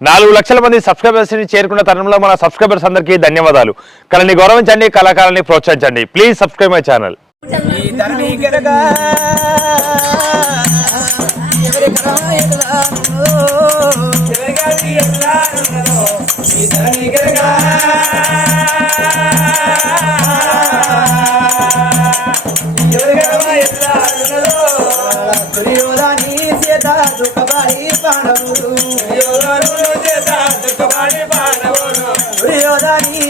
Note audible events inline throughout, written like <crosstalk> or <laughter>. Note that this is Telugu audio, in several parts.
నాలుగు లక్షల మంది సబ్స్క్రైబర్స్ని చేరుకున్న తరుణంలో మన సబ్స్క్రైబర్స్ అందరికీ ధన్యవాదాలు. కళని గౌరవించండి కళాకారాన్ని ప్రోత్సహించండి. ప్లీజ్ సబ్స్క్రైబ్ మై ఛానల్ ఈ ధరణి గనక దుర్యోధని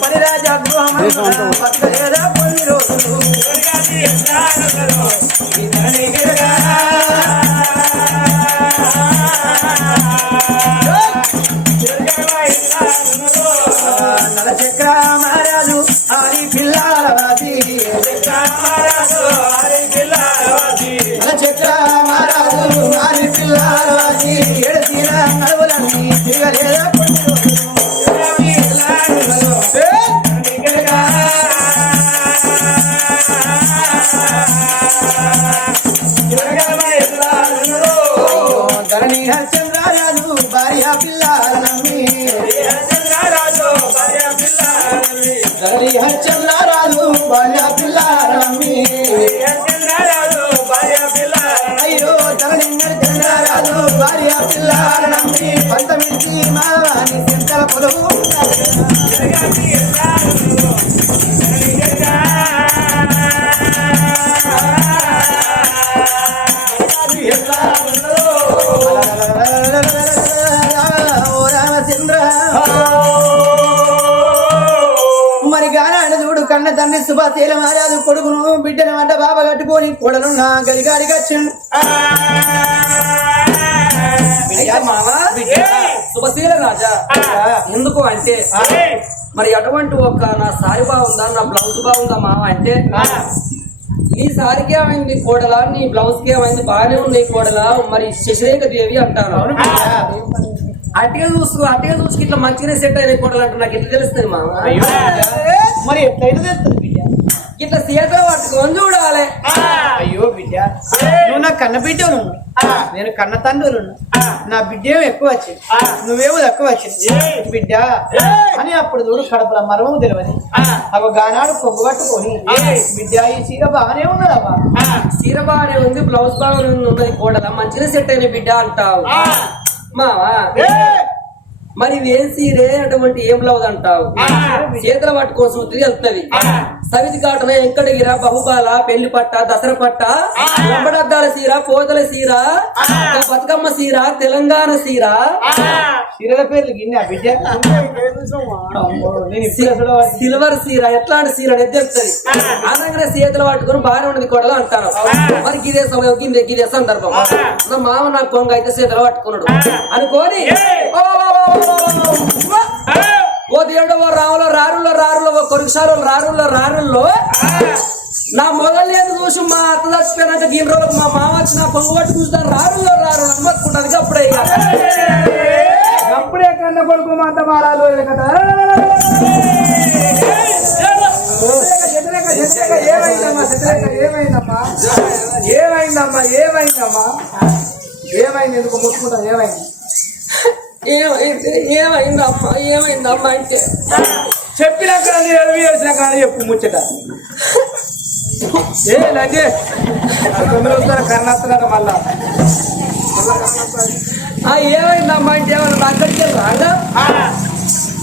పరిరాజ గృహమందు భక్తులేదా కొన్ని రోజులు భార్య పిల్లాల నమ్మి పంతమించి మావాని చింతల పొలవు ఓ రామచంద్ర మరి గానాడు చూడు కన్న తండ్రి సుభాశీల మహారాజు కొడుకును బిడ్డను అంట బాబా కట్టుకొని కొడను నా గడిగాడికి వచ్చిండు. శుభశీల రాజా! ఎందుకు అంటే మరి అటువంటి ఒక నా సారి బాగుందా? నా బ్లౌజ్ బాగుందా మామ అంటే నీ సారికి ఏమైంది కోడలా? నీ బ్లౌజ్కి ఏమైంది? బాగానే ఉంది కోడలా? మరి శశిరేఖ దేవి అంటారు. అట్టిగా చూసుకో అట్టిగా చూసుకు ఇట్లా మంచిగానే సెట్ అయిన కోడలు అంటే నాకు ఎట్లా తెలుస్తుంది మామ మరి ఎట్లయితే బిడ్డ ఇట్లా చేతిలో పట్టుకొని చూడాలి. అయ్యో బిడ్డ. నువ్వు నా కన్న బిడ్డను. నేను కన్న తండ్రులు నా బిడ్డేమో ఎక్కువ వచ్చింది. నువ్వేమో తక్కువ వచ్చింది. బిడ్డ. అని అప్పుడు చూడు కడపల మరము తెలియదు. అవి గానాడు పొగ్గు పట్టుకొని. బిడ్డ ఈ చీర బాగానే ఉన్నదమ్మా. చీర బాగానే ఉంది బ్లౌజ్ బాగానే ఉన్నది. కోడలా మంచిగా సెట్ అయిన బిడ్డ అంటావు. మావా? మరి ఇవేం సీరే అటువంటి ఏం బ్లౌజ్ అంటావు చేతుల పట్టు కోసం వెళ్తుంది సవితి కాటన ఎంకటగిర బహుబాల పెళ్ళి పట్ట దసరా పట్ట లంబడద్దాల సీర పోతల సీర బతుకమ్మ సీర తెలంగాణ సీర. చీరల పేర్లు సిల్వర్ సీర ఎట్లాంటి సీర అనేది తెలుస్తుంది. అనగానే చేతులు పట్టుకుని బాగానే ఉన్నది కొడలు అంటారు. మరి గిదే సమయం గిదే గిదే సందర్భం. నా మామ నా కొంగ అయితే చేతులు పట్టుకున్నాడు. అనుకోని ఓ, దేవుడు ఓ రావులో రారుల్లో రారులో ఓ కొరిసారు రారుల్లో రారుల్లో నా మొదలేదు చూసి మా అత్త చచ్చిపోయినాక దీని రోజు మా మామ వచ్చి నా పొంగు పట్టి చూస్తాను రారుల్లో రారు అనుమతుకుంటాను అప్పుడే అప్పుడే కన్న కొడుకు మాట మారాలు కదా. ఏమైందమ్మా ఏమైందమ్మా? ఏమైందమ్మా ఏమైందమ్మా? ఏమైంది? ఎందుకు ముట్టుకుంటా ఏమైంది? ఏమైంది ఏమైంది అమ్మ ఏమైంది అమ్మ అంటే చెప్పినాక ఎల్వి చేసినా కానీ చెప్పు ముచ్చట. <laughs> ఏ లంజే తొమ్మిది వస్తారు కర్ణాటక మళ్ళా. ఏమైందమ్మా అంటే ఏమన్నా వెళ్ళి రాగా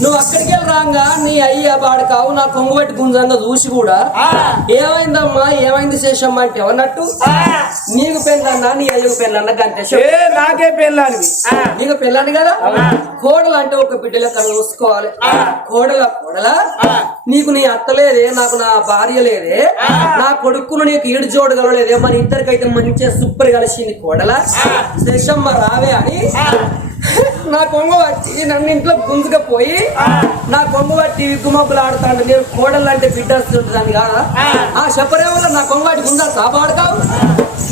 నువ్వు అక్కడికి వెళ్ళి రాగా నీ అయ్య బాడు కావు నా కొంగు పెట్టి గుంజంగా చూసి కూడా ఏమైందమ్మా? ఏమైంది శేషమ్మ అంటే ఎవరన్నట్టు నీకు పెళ్ళన్నా నీ అయ్యకు పెళ్ళన్న ఏ నాకే పెళ్ళానివి. నీకు పెళ్ళండి కదా? కోడలు అంటే ఒక బిడ్డ లెక్క చూసుకోవాలి కోడల కోడల? నీకు నీ అత్త లేదే నాకు నా భార్య లేదే నా కొడుకును నీకు ఈడు జోడగలలేదే మన ఇద్దరికైతే మంచిగా సూపర్ కలిసింది కోడల. శేషమ్మ రావే అని నా కొంగు పట్టి నన్ను ఇంట్లో గుంజుకపోయి నా కొంగు పట్టి విగ్గుమబ్బులు ఆడుతాడు. నేను కోడలు అంటే బిడ్డ వస్తుంటుంది కాదా? ఆ. చెప్పరేమో నా కొంగు పట్టి గుంజా సాపాడుతావు?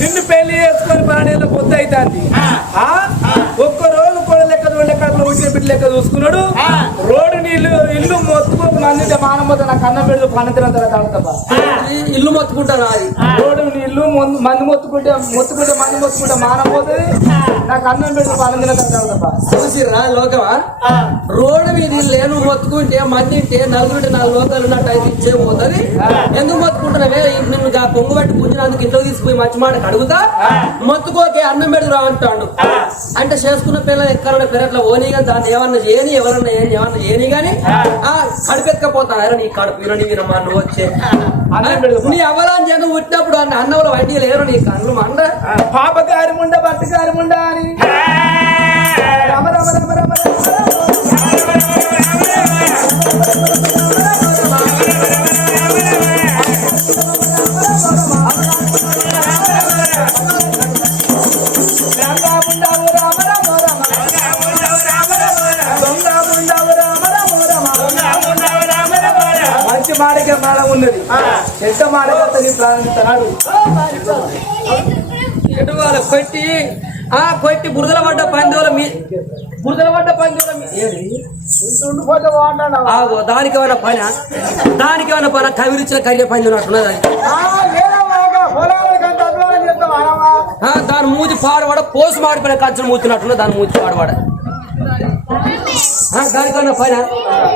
నిన్ను పెళ్ళి చేసుకొని పన్నెండు పొద్దు అవుతుంది. ఒక్క వచ్చిన బిడ్డ లెక్క చూసుకున్నాడు. రోడ్డు నీళ్ళు ఇల్లు మొత్తుకు మంది మానం మొత్తం నాకు అన్నం తర్వాత ఆడతా ఈ ఇల్లు మొత్తుకుంటాను అది? రోడ్డు నీళ్ళు ముందు మొత్తుకుంటే మొత్తుకుంటే మంది మొత్తుకుంటే మానం పోతుంది. నాకు అన్నం పాలన తినకుండా చూసిర్రా లోకమా? రోడ్డు మీద లేను మొత్తుకుంటే మంది నలుగురు నాలుగు లోకాలు ఉన్నట్టు అయితే ఇచ్చే పోతుంది. ఎందుకు మొత్తుకుంటున్నావే? నిన్ను పొంగు పెట్టి పుంజినందుకు ఇంట్లో తీసుకుపోయి మంచి మాట అడుగుతా? మొత్తుకోకే అన్నం పెడుతురా అంటాడు. అంటే చేసుకున్న పిల్లలు ఎక్కడ పెరట్ల ఓని కానీ దాన్ని ఏమన్నా చేయని ఎవరన్నా ఏని ఏమన్నా చేయని కానీ కడుపెక్కపోతాను నీ కడుపు వినని వినమ్మా నువ్వు వచ్చే నీ అవలాంటి జనం పుట్టినప్పుడు అన్న అన్నంలో వడ్డీ లేరు నీ కళ్ళు మండ పాప గారి ముండ భర్త గారి ముండ అని రమ రమ రమ రమ రమ ఉన్నది. చెడ్డ మాడక నీ ప్రారంభిస్తున్నాడు ఎటు వాళ్ళ కొట్టి? ఆ కొట్టి బురదల పడ్డ పందుల మీ బురదల పడ్డ పందుల ఆగో దానికి ఏమైనా పని? దానికి ఏమైనా పని? కవిరిచ్చిన కరిగే పంది ఉన్నట్టున్నది అది. ఆ, దాని మూతి పాడబడ పోసు మాడిపోయిన ఖర్చులు మూతున్నట్టున్నది దాని మూతి పాడబడ ఆ, దానికన్నా పని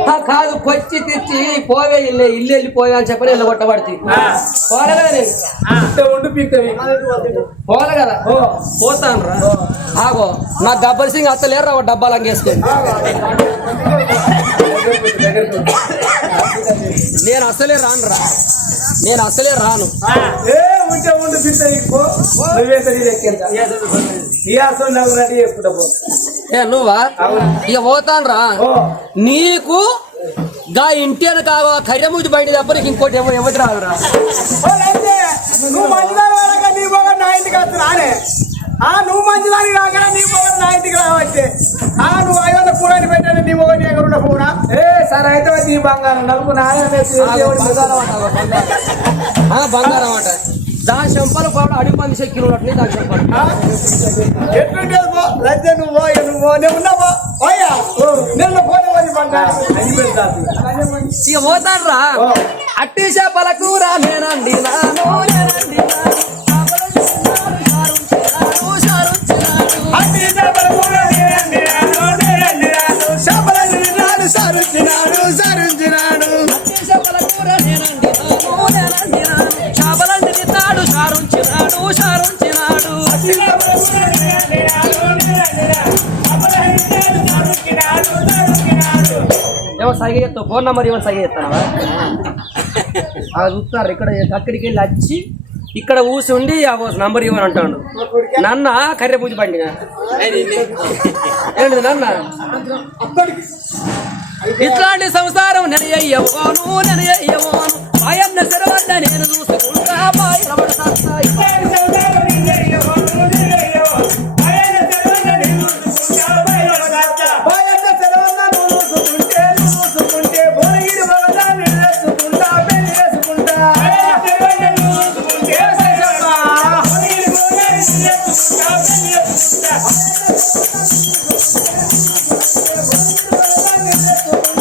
ఆ, కాదు కొచ్చి తెచ్చి పోవే ఇల్లే ఇల్లు వెళ్ళిపోవే అని చెప్పని ఇల్లు కొట్టబడుతుంది పోలే కదా నేను? ఉండి పీక్తవి పోలే కదా? పోతాను రా. ఆగో నా గబ్బర్ సింగ్ అత్తలేరు రా డబ్బాలు అంగేసుకొని. నేను అసలే రాను రా. నేను అసలే రాను. ఏ ఉంటే ఉండి పీక్తవి నువ్వే తెలియదు ఎక్కేంత ఇయాసం నాకు రెడీ చేసుకుంటా పో. ఏ నువ్వా? ఇక పోతాను రా ఓ. నీకు గా ఇంటి కావా కర్రెముది బయట తప్ప నీకు ఇంకోటి ఏమో ఎవరి రాదురా. ఆ నువ్వు మంచిదాని కాక నీ పొగరు నా ఇంటికి రావచ్చే. ఆ నువ్వు ఐదు వందల కూరని పెట్టాను నీ మొగ నీ ఎక్కడ పోనా ఏ సరే అయితే నీ బంగారం నలుగు నానే ఆ, బంగారం అంట. దాని చెంపలు కూడా అడిగి పంది చెక్కిలు ఉన్నట్టు దాని చెంపలు. ఎట్లుంటే లజ్జ నువ్వు నువ్వు? నేను ఉన్నా పో పోయా? నేను పోనీ పోనీ బంగారం. అని పెడతాను ఇక పోతాను రా అట్టి చేపల కూర నేనండి నాను నేనండి నాను. చేపలు చిన్నాను, చారు చిన్నాను. సారుంచినాడు సారుంచినాడు. ఏమో సగ చేస్తావు? ఫోన్ నెంబర్ ఏమో సగ చేస్తావా చూస్తారు ఇక్కడ అక్కడికి వెళ్ళి వచ్చి ఇక్కడ ఊసి ఉండి ఆ నంబర్ ఇవ్వని అంటాడు. నాన్న కర్రె పూజ పండిన ఏంటిది నన్న ఇట్లాంటి సంసారం నేను అయ్యవోను నేను అయ్యవోను నేను చూసుకుంటా మాయన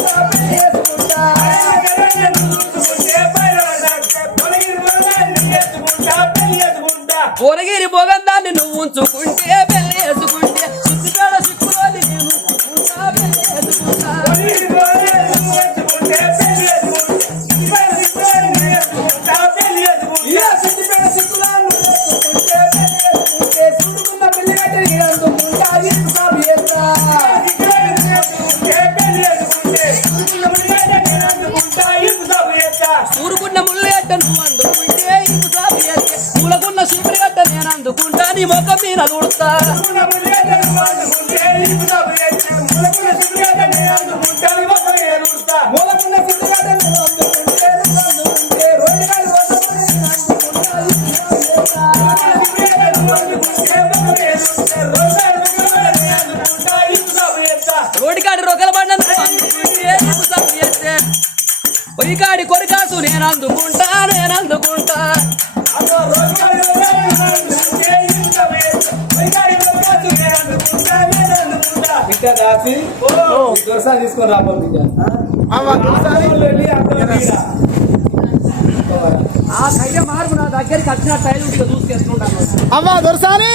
escutar. దొరసా తీసుకొని రాబోతుంది మార్పు నా దగ్గరికి చూసుకెళ్తుంటాను దొరసాని?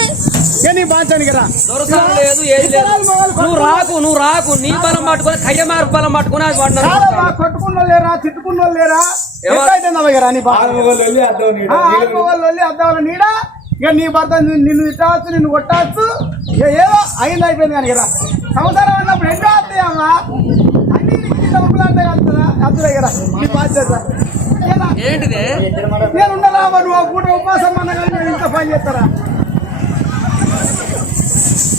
నీ బాంచానికి రా. దొరసాలు లేదు ఏది లేదు. నువ్వు రాకు నువ్వు రాకు. నీ బలం పట్టుకొని కయ్య మార్పు బలం పట్టుకొని అది కాదమ్మా, కొట్టుకున్న లేరా తిట్టుకున్న లేరా? నీడ. ఇక నీ భర్త నిన్ను- తిట్టవచ్చు నిన్ను కొట్టవచ్చు. ఏదో అయింది అయిపోయింది కానీ రా. సంసారం అన్నప్పుడు ఎన్నో వస్తాయి అమ్మా? అన్ని డబ్బులు అంటే కలుగుతుందా దగ్గర నీ బాధ్యత? ఏంటిది? నేను ఉండరా నువ్వు? ఆ పూట ఉపవాసం నేను ఇంత పని చేస్తారా?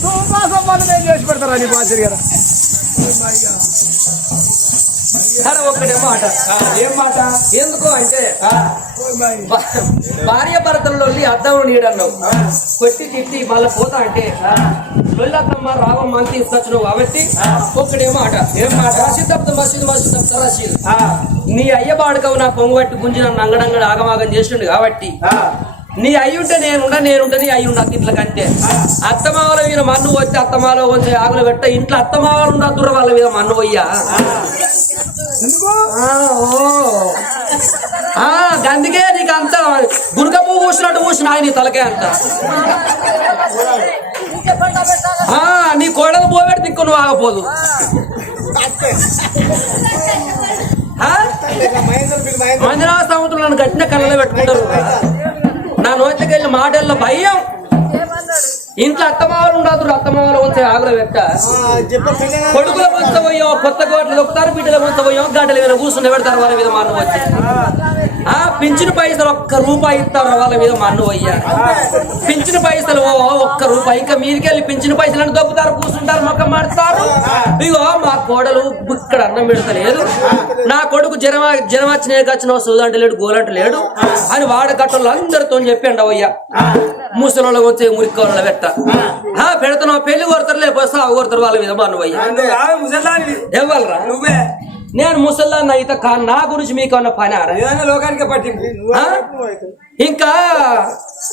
నువ్వు ఉపవాసం నేను చేసి పెడతారా నీ బాధ్యత కదా సరే ఒక్కటే మాట. ఏం మాట? ఎందుకు అంటే భార్య భర్తల్లో అద్దం నీడన్నావు. కొట్టి తిట్టి మళ్ళీ పోతా అంటే లొల్లత్తమ్మ రావమ్మ అని తీసుకొచ్చినావు కాబట్టి ఒక్కటే మాట. ఏం మాట? మసీద్ మసీద్ రసీద్ నీ అయ్య బాడుకవు నా పొంగు పట్టి గుంజి నన్ను అంగడంగడ ఆగమాగం చేసిండు కాబట్టి నీ అయ్యుంటే నేనుండా నేనుంటే నీ అయ్యుండ ఇంట్లో కంటే. అత్తమావల మీద మన్ను వచ్చి అత్తమాలో వచ్చి ఆకులు పెట్ట ఇంట్లో అత్తమావలు ఉండద్దుర వాళ్ళ మీద మన్ను పోయ్యా. అందుకే నీకు అంత గురక పువ్వు పూసినట్టు పూసిన నీ తలకే అంట నీ కోడలు పోబెట్టి ఇంకో నువ్వు ఆగపోదు. మంజరావ మందిరా నన్ను కట్టిన కళ్ళలో పెట్టుకుంటారు. నా నోటికి వెళ్ళి మాటల్లో భయం. ఇంట్లో అత్తమావలు ఉండదు అత్తమావలు ఉంటే ఆగుల పెట్ట కొడుకుల ముంత కొత్త కోట్లు దొక్కుతారు బిడ్డల ముంత పోయాం గడ్డల మీద కూర్చుని పెడతారు వాళ్ళ మీద మన్ను వచ్చి ఆ పింఛన్ పైసలు ఒక్క రూపాయి ఇస్తారు వాళ్ళ మీద మన్ను అయ్యా పింఛన్ పైసలు ఓ ఒక్క రూపాయి ఇంకా మీదికెళ్ళి పింఛన్ పైసలు దొబ్బుతారు కూర్చుంటారు మొక్క మాడతారు ఇగో మా కోడలు ఇక్కడ అన్నం పెడతలేదు. నా కొడుకు జనం జనం వచ్చిన వచ్చిన సూదంట లేడు గోలంట లేడు. అని వాడకట్టలు అందరితో చెప్పండి అవయ్యా ముసలి వచ్చే మురికోళ్ళ పెట్ట ఆ, పెడతాను పెళ్ళి కొడతారు లేకపోతే సాగు కొడతారు వాళ్ళ మీద ఇవ్వాలరా? నువ్వే. నేను ముసల్దాన్ని అయితే నా గురించి మీకు అన్న పని లోకానికి పట్టింది? ఇంకా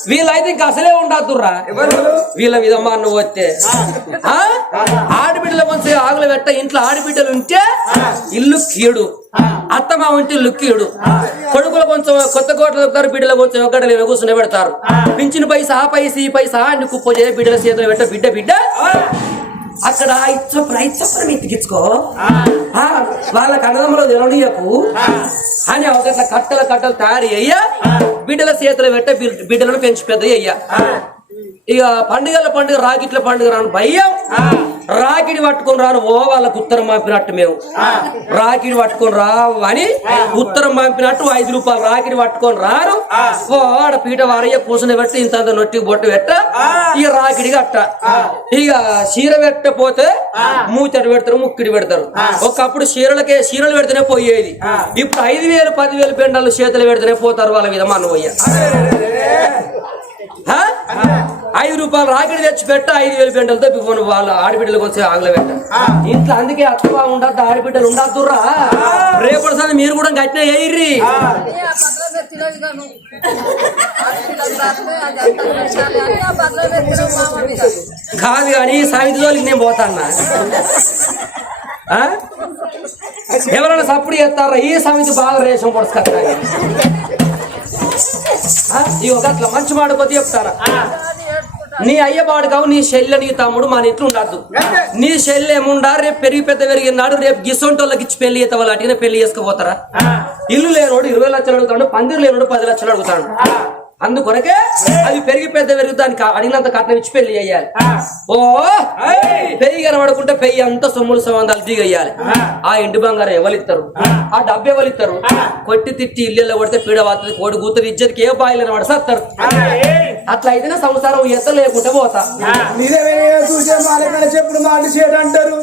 వీళ్ళైతే ఇంకా అసలే ఉండద్దుర్రా. వీళ్ళ మీద మా నువ్వు వస్తే? ఆడబిడ్డల మంచి ఆగులు పెట్ట ఇంట్లో ఆడబిడ్డలు ఉంటే ఇల్లు కీడు. అత్తమా ఉంటే ఇల్లు కీడు. కొడుకులు కొంచెం కొత్త కోట్లు దొరుకుతారు బిడ్డలు కొంచెం ఒక్కడలు కూర్చుని పెడతారు. పింఛన్ పైసా ఆ పైసా ఈ పైసా అన్ని కుప్ప చేయ బిడ్డల చేతిలో పెట్ట బిడ్డ బిడ్డ. అక్కడ ఇచ్చప్పుడు ఇచ్చప్పుడు ఎత్తికించుకో ఆ, వాళ్ళకి అన్నదమ్ములు తెలవనీయకు అని ఒక కట్టల కట్టలు తయారు అయ్యా బిడ్డల చేతులు పెట్ట బిడ్- బిడ్డలను పెంచి పెద్ద అయ్యా ఇక పండుగల పండుగ రాకిట్ల పండుగ రాను భయం. రాకిడి పట్టుకొని రాను ఓ వాళ్ళకు ఉత్తరం పంపినట్టు మేము. రాకిడి పట్టుకొని రావు అని ఉత్తరం పంపినట్టు ఐదు రూపాయలు రాకిడి పట్టుకొని రారు ఓ ఆడ పీట వారయ్య కూర్చుని పెట్టి ఇంత నొట్టి బొట్టు పెట్ట. ఇక రాకిడి కట్ట. ఇక చీర పెట్టపోతే మూతడు పెడతారు ముక్కిడి పెడతారు. ఒకప్పుడు చీరలకే చీరలు పెడితేనే పోయేది. ఇప్పుడు ఐదు వేలు పదివేలు పెండాలు చేతులు పెడితేనే పోతారు వాళ్ళ మీద మన పోయ్య? ఐదు రూపాయలు రాకిడి తెచ్చి పెట్ట ఐదు వేలు పెంటలతో పివ్వను వాళ్ళ ఆడబిడ్డలు కొంచెం ఆగల పెట్ట ఇంట్లో అందుకే అత్తగా ఉండద్దు ఆడబిడ్డలు ఉండద్దురా రేపటి సారి మీరు కూడా గట్టిన ఎయిర్రి కాదు కానీ సావిత్రి జోలికి నేను పోతాన్నా. ఆ? ఎవరైనా సప్పుడు చేస్తారా? ఈ సమితి బాగా రేషం పొడుచుకొస్తా ఈ ఒక అట్లా మంచి మాట కొద్ది చెప్తారా? నీ అయ్య బాడుకావు నీ చెల్లె నీ తమ్ముడు మన ఇంట్లో ఉండద్దు. నీ చెల్లె ఏముండా? రేపు పెరిగి పెద్ద పెరిగినాడు రేపు గిసొంటోళ్ళకి ఇచ్చి పెళ్ళి చేత వాళ్ళు అటుగా పెళ్ళి చేసుకుపోతారా? ఇల్లు లేనోడు ఇరవై లక్షలు అడుగుతాడు పందిరు లేనోడు పది లక్షలు అడుగుతాడు. అందుకొరకే అది పెరిగి పెద్ద పెరిగి దానికి అడిగినంత కట్నం ఇచ్చి పెళ్ళి చేయాలి. ఓ పెయ్యి కనబడుకుంటే పెయ్యి అంతా సొమ్ములు సంబంధాలు దిగయ్యాలి ఆ. ఇంటి బంగారం ఎవరిస్తారు? ఆ. డబ్బు ఎవరిస్తారు? కొట్టి తిట్టి ఇల్లు కొడితే పీడ వాతుంది కోడి కూతురు ఇజ్జతికి ఏ బాయిలు వాడు సత్తారు? అట్లా అయితేనే సంసారం ఎత్త లేకుంటే పోతా చెప్పుడు మాట చేయడంటారు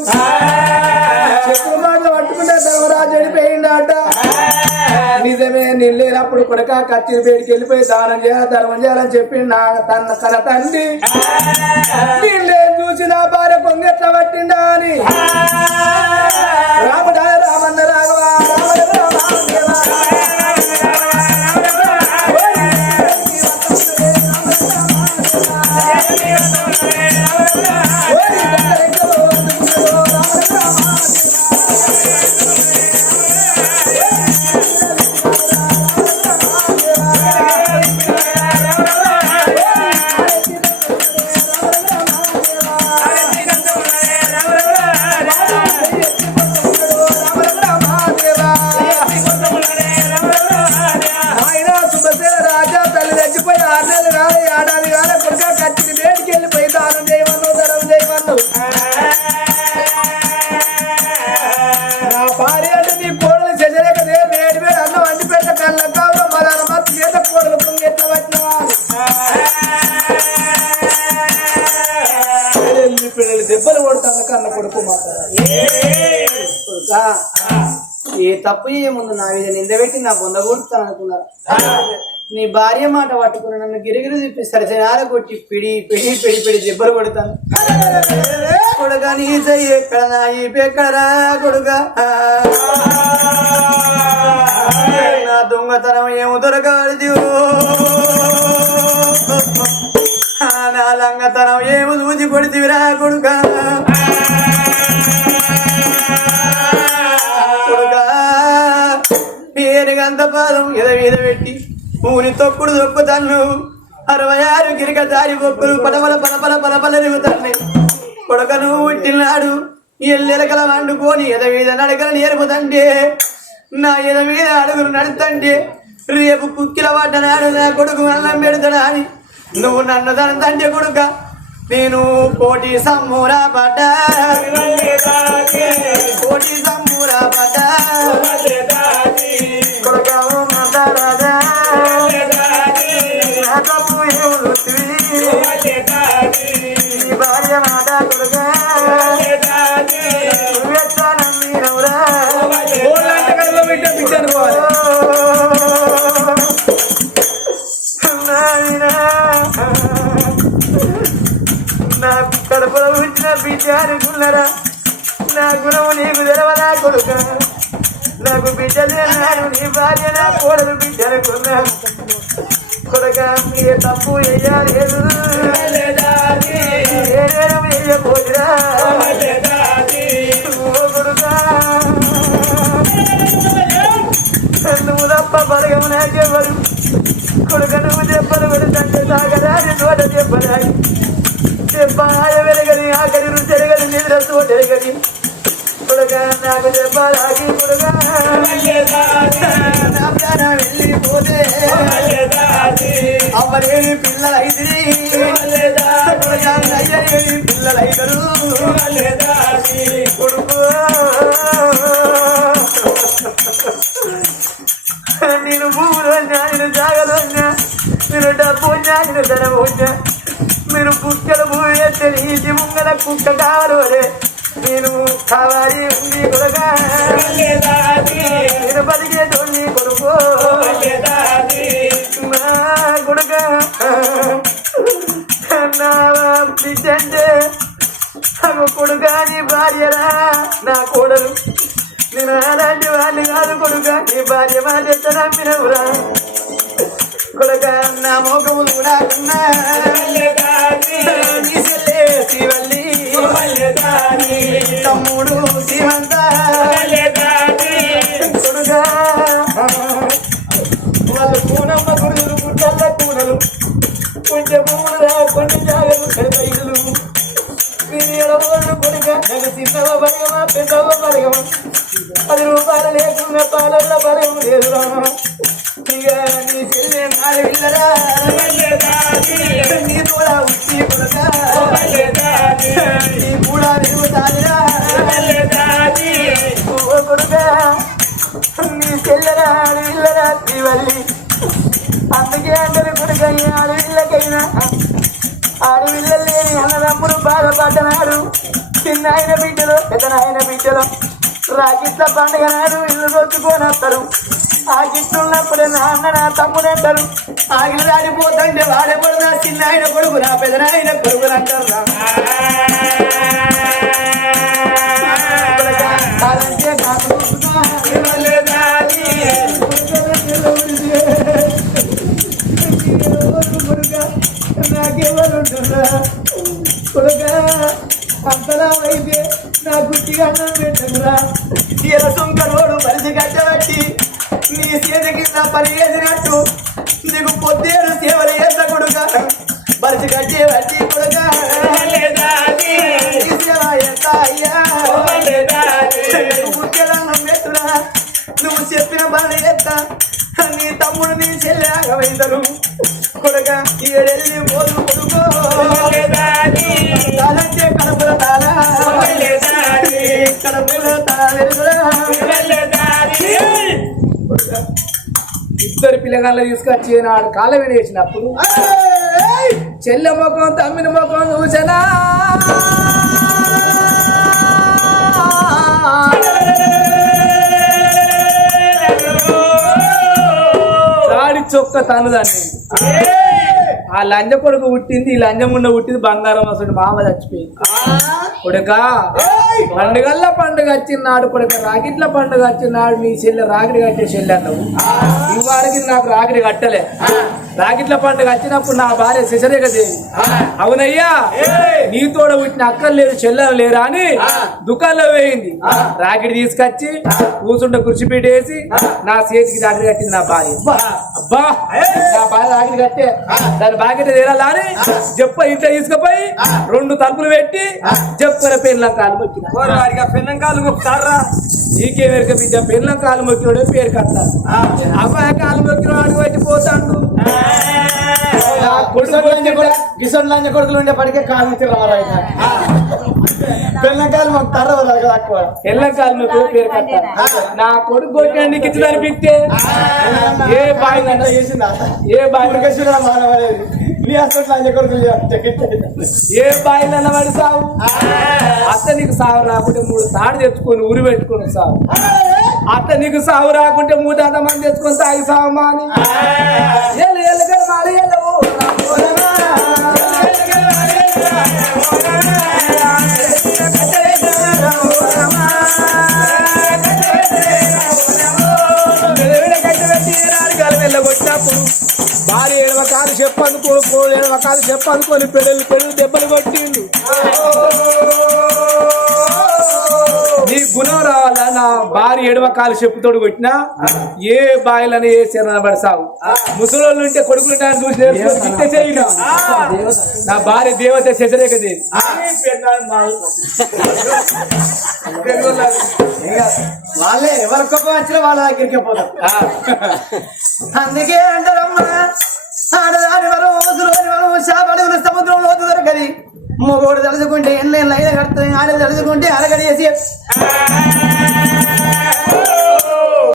నిజమే నిల్లేనప్పుడు కొడక కత్తిరి పేడికి వెళ్ళిపోయి దానం చేయాలి ధర్మం చేయాలని చెప్పి నా తన తన తండ్రి. నిన్నే చూసి నా భార్య పొంగెట్ల పట్టిందా అని. రాముడా రామన్న రాఘవ రామ రామ. తప్పు ఏముంది నా మీద నిందబెట్టి నా పొందగొడుతాను అనుకున్నారు నీ భార్య మాట పట్టుకుని నన్ను గిరిగిరి తిప్పి సరసనాల కొట్టి పిడి పిడి పిడి పిడి దెబ్బలు కొడతాను. కొడుగా నీ చెయ్యి ఎక్కడ? నా ఈ ఎక్కడరా కొడుగా నా దొంగతనం ఏమో దొరకాలి నా లంగతనం ఏమో చూసి కొడితివిరా కొడుగా పాదం ఎద మీద పెట్టి ఊని తొక్కుడు తొక్కుతాను. అరవై ఆరు గిరిక దారి బొక్కులు పడవల పలపల పలపల దిగుతాను కొడుక నువ్వు పుట్టినాడు ఎల్లెలకల వండుకొని ఎద మీద నడకలు నేర్పుతంటే నా ఎద మీద అడుగులు నడుతంటే రేపు కుక్కిల పడ్డనాడు నా కొడుకు అన్నం పెడతాడా అని నువ్వు నన్ను తంటే కొడుక నేను కోటి సమ్మురా పడ్డా. కోటి సమ్మురా పడ్డా. తప్పు ఏముంది భార్య మాట కొడుక నా కడపలో ఉంచిన నా గుణము నీకు తెలవదా కొడుక నాకు బిడ్డలు నీ భార్య నా కోడలు బిడ్డ అనుకున్నా ఏ తప్పు వేయలేదు ఏదేనం వేయబోతురా ఓ నువ్వు తప్ప బలగము నాకెవ్వరు కొడుక నువ్వు చెప్పలు పెడుతుంటే సాగరాని తోట చెప్పరాని. చెప్పాయ వెలగని ఆఖరి రుచి ఎరగని నిద్ర తోట ఎరగని. కొడుక నాకు చెప్పాలి కొడుక. నా ప్రాణం వెళ్ళి అమ్మలేని పిల్లలైతే కొడుక అయ్యలేని పిల్లలైతరు కొడుకు నేను భూములు ఉన్నా నేను జాగలు ఉన్నా నేను డబ్బు ఉన్నా నేను ధనము ఉన్నా మీరు కుక్కల భూమి ఎత్తే నీటి ముంగల కుక్క కావాలి అదే నేను కావాలి ఉంది కొడుక నేను బతికేటోని కొడుకు బిడ్డ అంటే నాకు కొడుక నీ భార్యరా. నా కోడలు నేను అలాంటి వాడిని కాదు కొడుక. నీ భార్య మాట ఎంత నమ్మినవురా. కొడుక నా మోకము కూడా ఉన్నా శివల్లి తమ్ముడు శివంత బిడ్డలు బిడ్డలు. రాకిట్ల పండుగ నాడు ఇల్లు దొచ్చుకొని వస్తారు. ఆ గిట్టున్నప్పుడే నా అన్న నా తమ్ముడు అంటారు. ఆగిలి దాడిపోతుంటే వాడెప్పుడు నా చిన్న ఆయన కొడుకు నా పెదనాయన ఆయన కొడుకు అంటారు రా. నాకెవరుంటున్నా కొడుక అంతలా అయితే నా గుర్తిగా అన్నం పెట్టకురా తీర సుంకరోడు పరిచి కట్టబట్టి నీ చేతికి నా పని చేసినట్టు నీకు పొద్దేరు సేవలు చేస్తా కొడుక. పరిచి కట్టే బట్టి కొడుక. సేవ ఎంత అయ్యా. గుట్టెలన్నం పెట్టురా నువ్వు చెప్పిన పని చేస్తా నీ తమ్ముడు నీ చెల్లె ఆగమైతరు కొడుక ఏడెళ్ళి పోదు కొడుకో. ఇద్దరు పిల్లగాళ్ళు తీసుకొచ్చి నాడు కాల మీద వేసినప్పుడు చెల్లె ముఖం తమ్మిన ముఖం చూసనా? చొక్క తను దాన్ని. ఆ లంజ కొడుకు పుట్టింది ఈ లంజం ఉన్న పుట్టింది బంగారం అసలు మామ చచ్చిపోయింది. కొడుక పండుగల్ల పండుగ వచ్చినాడు కొడుక రాగిట్ల పండుగ వచ్చినాడు నీ చెల్లె రాగిడి కట్టే చెల్లె అన్నావు. ఇవాడికి నాకు రాగిడి కట్టలే. రాగిట్ల పండుగ వచ్చినప్పుడు నా భార్య శశరేఖ దేవి. అవునయ్యా నీ తోడ పుట్టిన అక్కలు లేరు చెల్లెలు లేరా అని దుకాణంలో వేయింది. రాగిడి తీసుకొచ్చి కూర్చుంటే కుర్చీ పెట్టేసి నా చేతికి రాగిడి కట్టింది నా భార్య. అబ్బా నా భార్య రాగిడి కట్టే. దాని బాకెట్ తీరాలా అని చెప్ప ఇంట్లో తీసుకుపోయి రెండు తలుపులు పెట్టి చెప్పుకున్న పెళ్ళం కాలు మొక్కిన. పెళ్ళం కాలు మొక్కుతారా? నీకే వెరక బిడ్డ పెళ్ళం కాలు మొక్కినోడే పేరు కట్టారు అబ్బాయి కాలు మొక్కిన వాడు బయట పోతాడు నా కొడుకు కిషోర్ లంజ కొడుకులు ఉండేప్పటికే కాదు తిరగరాయి పిల్లకాయలు మాకు తర్ర తక్కువ పెళ్ళం కాలు మొక్కి పేరు నా కొడుకు కొట్టడానికి ఇచ్చి అనిపిస్తే ఏ బాయ్ ఏ బాయ్ ఏ బాయ్ వాడి సావు? అత్త నీకు సావు రాకుంటే మూడు తాడు తెచ్చుకొని ఉరి పెట్టుకొని సావు. అత్త నీకు సావు రాకుంటే మూడు అంత మంది తెచ్చుకొని తాగి సావు మాని. ఏలు ఏలు గల మాలి ఏలవు. భార్య ఎడవకాలు చెప్పనుకో కోళ్ళు ఏడవ చెప్పనుకొని పెళ్ళి పెళ్ళి దెబ్బలు కొట్టిండు గుణం రావాలా నా భార్య ఎడమ కాలు చెప్పుతోడు కొట్టినా ఏ బాయిలని ఏ శరణ పడసావు? ముసలోళ్ళు ఉంటే కొడుకులు చూసి చేయను. నా భార్య దేవత శశరేఖ దేవి వాళ్ళే ఎవరి కోపం వచ్చినా వాళ్ళ దగ్గరికి పోతారు అందుకే అంటారమ్మా ఆడదాని వరం ఊసులోని వరం శాపడుగుల సముద్రం లోతు దొరకది మొగోడు తలుచుకుంటే ఎన్నెళ్ళు కడుతుంది ఆడ తలుచుకుంటే అరగడేసి